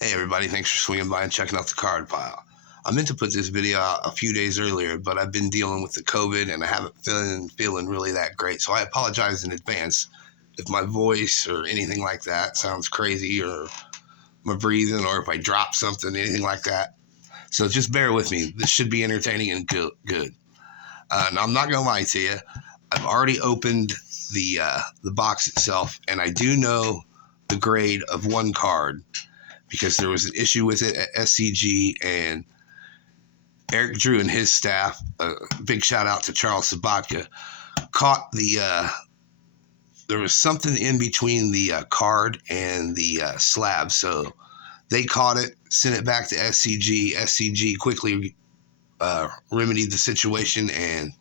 Hey everybody, thanks for swinging by and checking out the card pile. I meant to put this video out a few days earlier, but I've been dealing with the COVID and I haven't feeling really that great. So I apologize in advance if my voice or anything like that sounds crazy or my breathing or if I drop something, anything like that. So just bear with me. This should be entertaining and good. Now I'm not gonna lie to you. I've already opened the box itself, and I do know the grade of one card, because there was an issue with it at SCG, and Eric Drew and his staff, big shout out to Charles Sabatka, caught there was something in between the card and the slab. So they caught it, sent it back to SCG. SCG quickly remedied the situation, and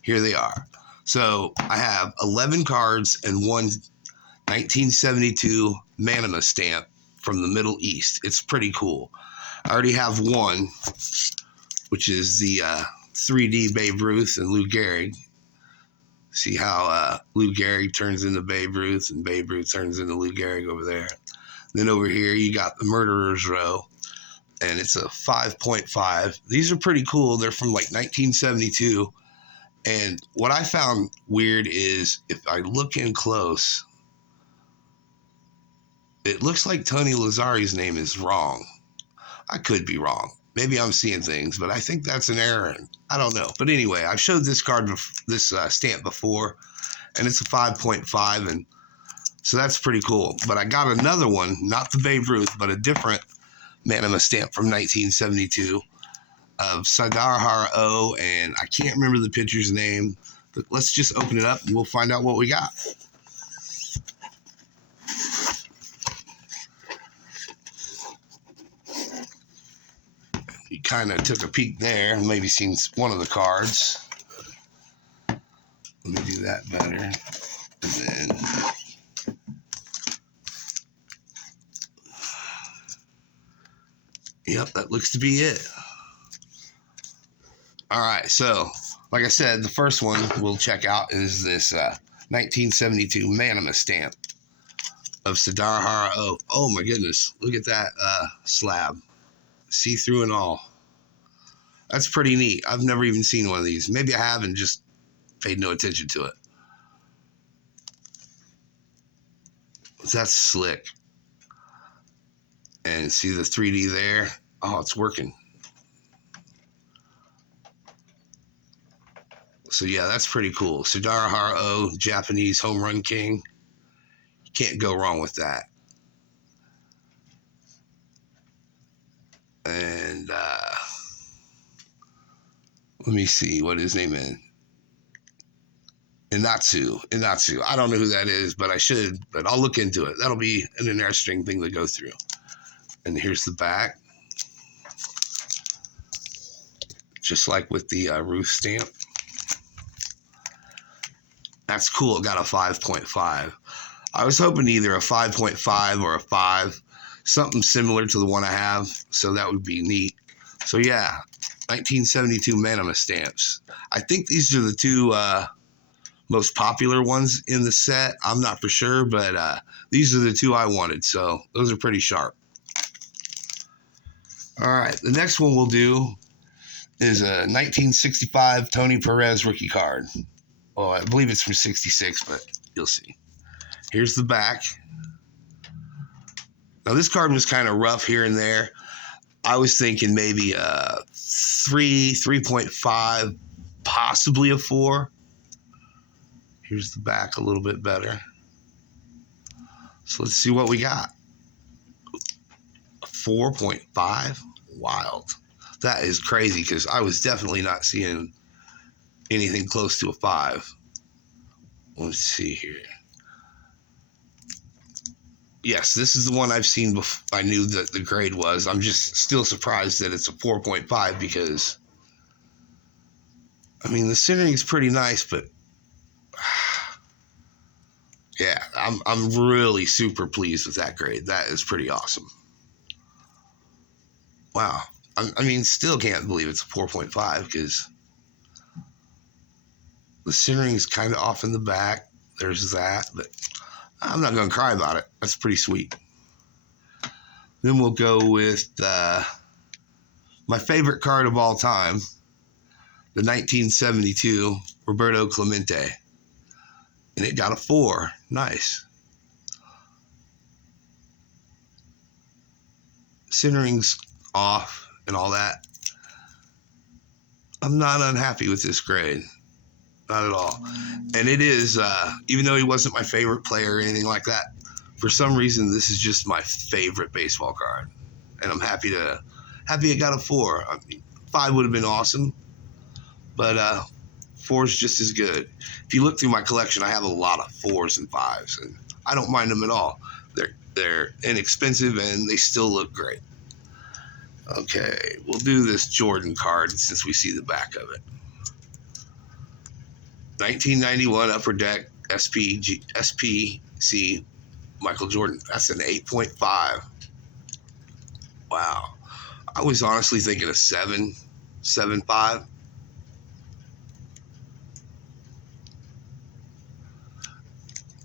here they are. So I have 11 cards and one 1972 Manama stamp from the Middle East. It's pretty cool. I already have one, which is the 3D Babe Ruth and Lou Gehrig. See how Lou Gehrig turns into Babe Ruth and Babe Ruth turns into Lou Gehrig over there. Then over here you got the Murderer's Row, and it's a 5.5. These are pretty cool. They're from like 1972. And what I found weird is if I look in close, it looks like Tony Lazzari's name is wrong. I could be wrong. Maybe I'm seeing things, but I think that's an error. I don't know. But anyway, I've showed this stamp before, and it's a 5.5, and so that's pretty cool. But I got another one, not the Babe Ruth, but a different Manama stamp from 1972 of Sadaharu Oh, and I can't remember the pitcher's name. But let's just open it up, and we'll find out what we got. You kind of took a peek there, maybe seen one of the cards. Let me do that better. And then yep, that looks to be it. All right, so like I said, the first one we'll check out is this 1972 Manama stamp of Sadaharu Oh. Oh my goodness, look at that slab. See-through and all. That's pretty neat. I've never even seen one of these. Maybe I have and just paid no attention to it. That's slick. And see the 3D there? Oh, it's working. So yeah, that's pretty cool. Sadaharu Oh, Japanese home run king. You can't go wrong with that. And let me see what his name is. Inatsu. I don't know who that is, but I should. But I'll look into it. That'll be an interesting thing to go through. And here's the back. Just like with the Ruth stamp. That's cool. It got a 5.5. I was hoping either a 5.5 or a 5. Something similar to the one I have. So that would be neat. So yeah, 1972 Manama stamps. I think these are the two most popular ones in the set. I'm not for sure, but these are the two I wanted. So those are pretty sharp. All right, the next one we'll do is a 1965 Tony Perez rookie card. Well, I believe it's from 66, but you'll see. Here's the back. Now, this card was kind of rough here and there. I was thinking maybe a 3.5, possibly a 4. Here's the back a little bit better. So let's see what we got. A 4.5? Wild. That is crazy because I was definitely not seeing anything close to a 5. Let's see here. Yes, this is the one I've seen before. I knew that the grade was. I'm just still surprised that it's a 4.5 because, I mean, the centering is pretty nice, but yeah, I'm really super pleased with that grade. That is pretty awesome. Wow. I mean, still can't believe it's a 4.5 because the centering is kind of off in the back. There's that, but I'm not going to cry about it. That's pretty sweet. Then we'll go with my favorite card of all time, the 1972 Roberto Clemente. And it got a 4. Nice. Centering's off and all that. I'm not unhappy with this grade. Not at all. And it is, even though he wasn't my favorite player or anything like that, for some reason, this is just my favorite baseball card. And I'm happy it got a 4. I mean, 5 would have been awesome, but 4 is just as good. If you look through my collection, I have a lot of 4s and 5s, and I don't mind them at all. They're inexpensive, and they still look great. Okay, we'll do this Jordan card since we see the back of it. 1991 Upper Deck SPC Michael Jordan. That's an 8.5. Wow. I was honestly thinking a 7.5.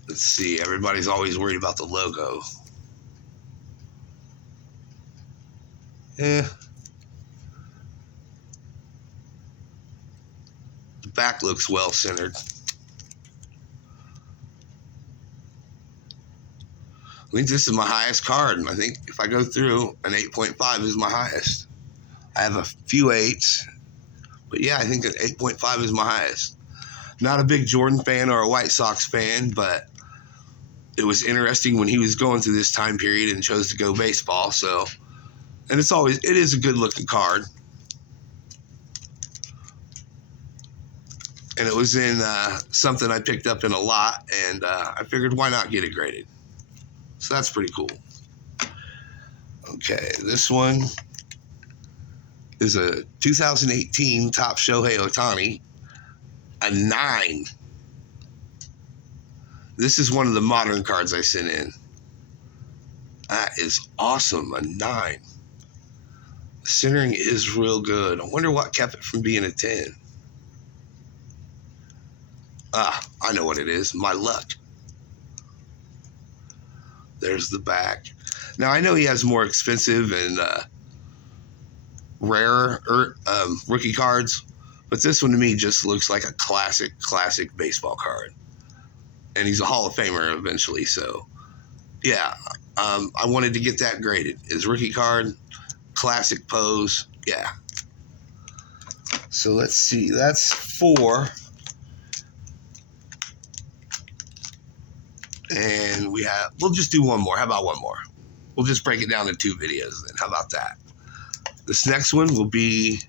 Let's see. Everybody's always worried about the logo. The back looks well centered. I think this is my highest card, and I think if I go through, an 8.5 is my highest. I have a few 8s, but yeah, I think an 8.5 is my highest. Not a big Jordan fan or a White Sox fan, but it was interesting when he was going through this time period and chose to go baseball. So, and it is a good looking card. And it was in something I picked up in a lot, and I figured why not get it graded. So that's pretty cool. Okay, this one is a 2018 Top Shohei Ohtani, a 9. This is one of the modern cards I sent in. That is awesome, a 9. The centering is real good. I wonder what kept it from being a 10. I know what it is. My luck. There's the back. Now, I know he has more expensive and rarer rookie cards, but this one to me just looks like a classic baseball card. And he's a Hall of Famer eventually, so yeah. I wanted to get that graded. His rookie card, classic pose, yeah. So let's see. That's 4. And we'll just do one more. How about one more? We'll just break it down in 2 videos then. How about that? This next one will be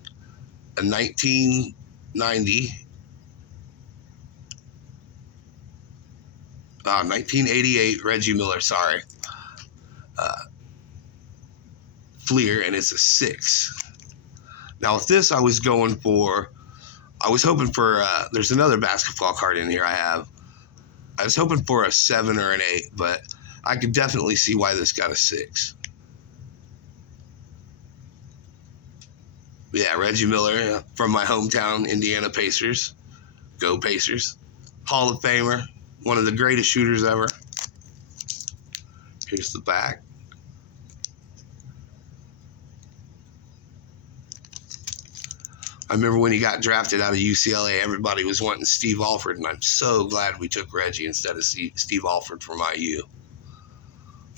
a 1988 Reggie Miller, Fleer, and it's a 6. Now with this, I was hoping for, there's another basketball card in here I was hoping for a 7 or an 8, but I could definitely see why this got a 6. Yeah, Reggie Miller from my hometown, Indiana Pacers. Go Pacers. Hall of Famer. One of the greatest shooters ever. Here's the back. I remember when he got drafted out of UCLA, everybody was wanting Steve Alford, and I'm so glad we took Reggie instead of Steve Alford from IU.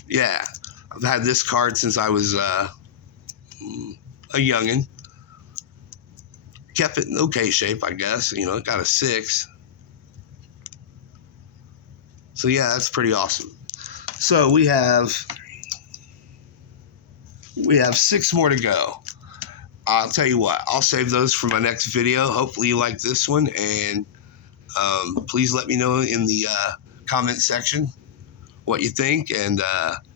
Yeah, I've had this card since I was a youngin'. Kept it in okay shape, I guess. You know, it got a 6. So yeah, that's pretty awesome. So we have 6 more to go. I'll tell you what, I'll save those for my next video. Hopefully you like this one, and please let me know in the comment section what you think, and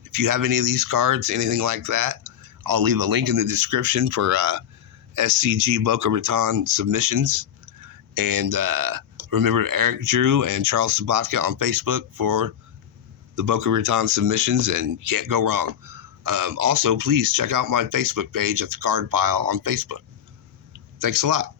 if you have any of these cards, anything like that, I'll leave a link in the description for SCG Boca Raton submissions. And remember Eric Drew and Charles Sabatka on Facebook for the Boca Raton submissions, and you can't go wrong. Also, please check out my Facebook page at the Card Pile on Facebook. Thanks a lot.